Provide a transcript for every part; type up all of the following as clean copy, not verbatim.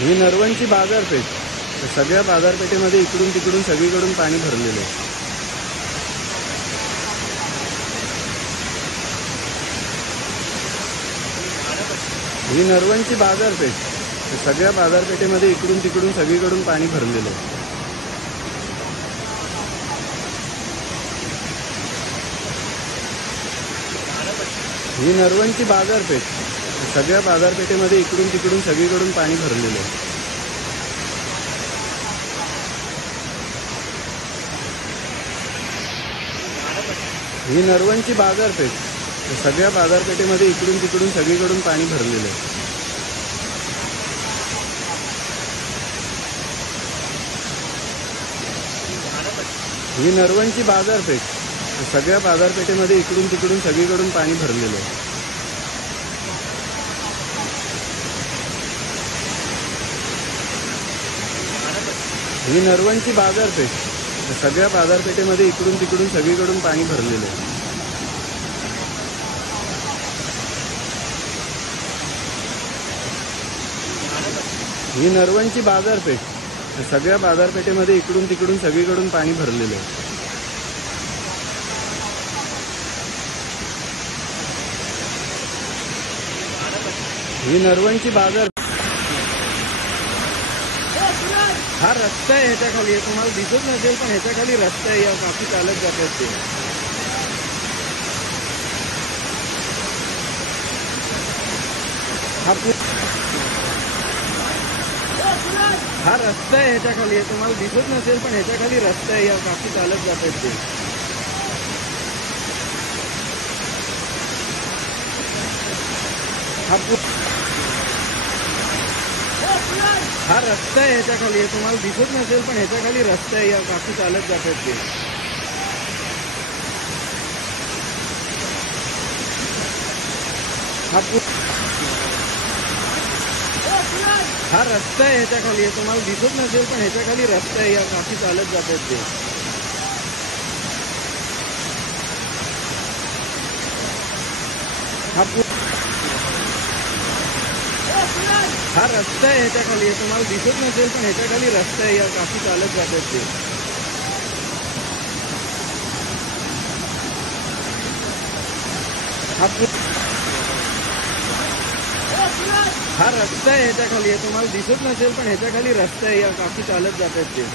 ही नरवणची बाजारपेठ. सगळ्या बाजारपेठेमध्ये इकडून तिकडून सगळीकडून पाणी भरलेलं आहे. ही नरवणची बाजारपेठ. सगळ्या बाजारपेठेमध्ये इकडून तिकडून सगळीकडून पाणी भरलेलं आहे. ही नरवणची बाजारपेठ. सगळ्या बाजारपेठेमध्ये इकडून तिकडून सगळीकडून पाणी भरलेलं आहे. ही नरवणची बाजारपेठ. सगळ्या बाजारपेठेमध्ये इकडून तिकडून सगळीकडून पाणी भरलेलं आहे. ही नरवणची बाजारपेठ. सगळ्या बाजारपेठेमध्ये इकडून तिकडून सगळीकडून पाणी भरलेलं आहे. ही नरवणची बाजारपेठ. सगळ्या बाजारपेठेमध्ये इकडून तिकडून सगळीकडून पाणी भरलेलं आहे. ही नरवणची बाजारपेठ. सगळ्या बाजारपेठेमध्ये इकडून तिकडून सगळीकडून पाणी भरलेलं आहे. ही नरवणची बाजार. हा रस्ता आहे, ह्याच्या खाली तुम्हाला दिसत नसेल पण ह्याच्या खाली रस्ता आहे. या काफी चालत जातात ते. हा रस्ता आहे, ह्याच्या खाली तुम्हाला दिसत नसेल पण ह्याच्या खाली रस्ता आहे. या काफी चालत जातात ते. हा रस्ता आहे, ह्याच्या खाली तुम्हाला दिसत नसेल पण ह्याच्या खाली रस्ता आहे. या काफी चालत जातात ते. हा रस्ता आहे, ह्याच्या खाली तुम्हाला दिसत नसेल पण ह्याच्या खाली रस्ता आहे. या काफी चालत जातात ते. हा रस्ता आहे, ह्याच्या खाली तुम्हाला दिसत नसेल पण ह्याच्या खाली रस्ता आहे. या काफी चालत जातात ते. हा रस्ता आहे, ह्याच्या खाली तुम्हाला दिसत नसेल पण ह्याच्या खाली रस्ता आहे. या काफी चालत जातात ते.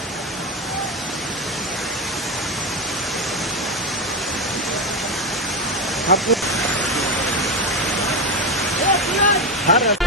हा रस्ता